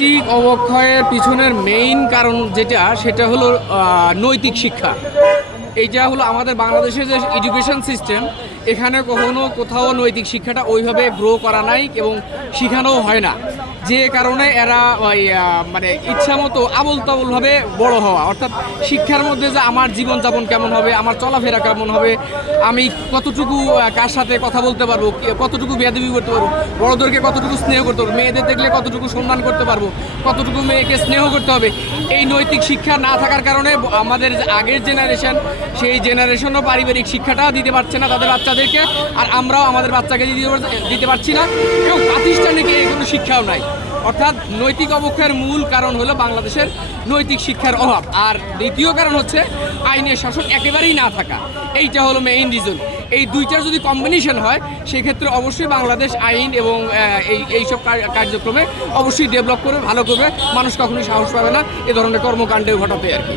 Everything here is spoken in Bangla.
নৈতিক অবক্ষয়ের পিছনের মেইন কারণ সেটা হলো নৈতিক শিক্ষা। এইটা হলো আমাদের বাংলাদেশের যে এডুকেশন সিস্টেম, এখানে কখনো কোথাও নৈতিক শিক্ষাটা ওইভাবে গ্রো করা নাই এবং শেখানোও হয় না, যে কারণে এরা ওই মানে ইচ্ছামতো আবল তাবলভাবে বড় হওয়া। অর্থাৎ শিক্ষার মধ্যে যে আমার জীবনযাপন কেমন হবে, আমার চলাফেরা কেমন হবে, আমি কতটুকু কার সাথে কথা বলতে পারবো, কতটুকু বেয়াদবি করতে পারবো, বড়োদেরকে কতটুকু স্নেহ করতে পারবো, মেয়েদের দেখলে কতটুকু সম্মান করতে পারবো, কতটুকু মেয়েকে স্নেহ করতে হবে, এই নৈতিক শিক্ষা না থাকার কারণে আমাদের যে আগের জেনারেশন, সেই জেনারেশনও পারিবারিক শিক্ষাটা দিতে পারছে না তাদের বাচ্চাদেরকে, আর আমরাও আমাদের বাচ্চাকে দিতে পারছি না, এবং প্রাতিষ্ঠানিক কোনো শিক্ষাও নাই। অর্থাৎ নৈতিক অবক্ষয়ের মূল কারণ হলো বাংলাদেশের নৈতিক শিক্ষার অভাব, আর দ্বিতীয় কারণ হচ্ছে আইনের শাসন একেবারেই না থাকা। এইটা হলো মেইন রিজন। এই দুইটার যদি কম্বিনেশন হয়, সেক্ষেত্রে অবশ্যই বাংলাদেশ আইন এবং এইসব কার্যক্রমে অবশ্যই ডেভেলপ করবে, ভালো করবে। মানুষ কখনোই সাহস পাবে না এ ধরনের কর্মকাণ্ডে ঘটাতে আর কি।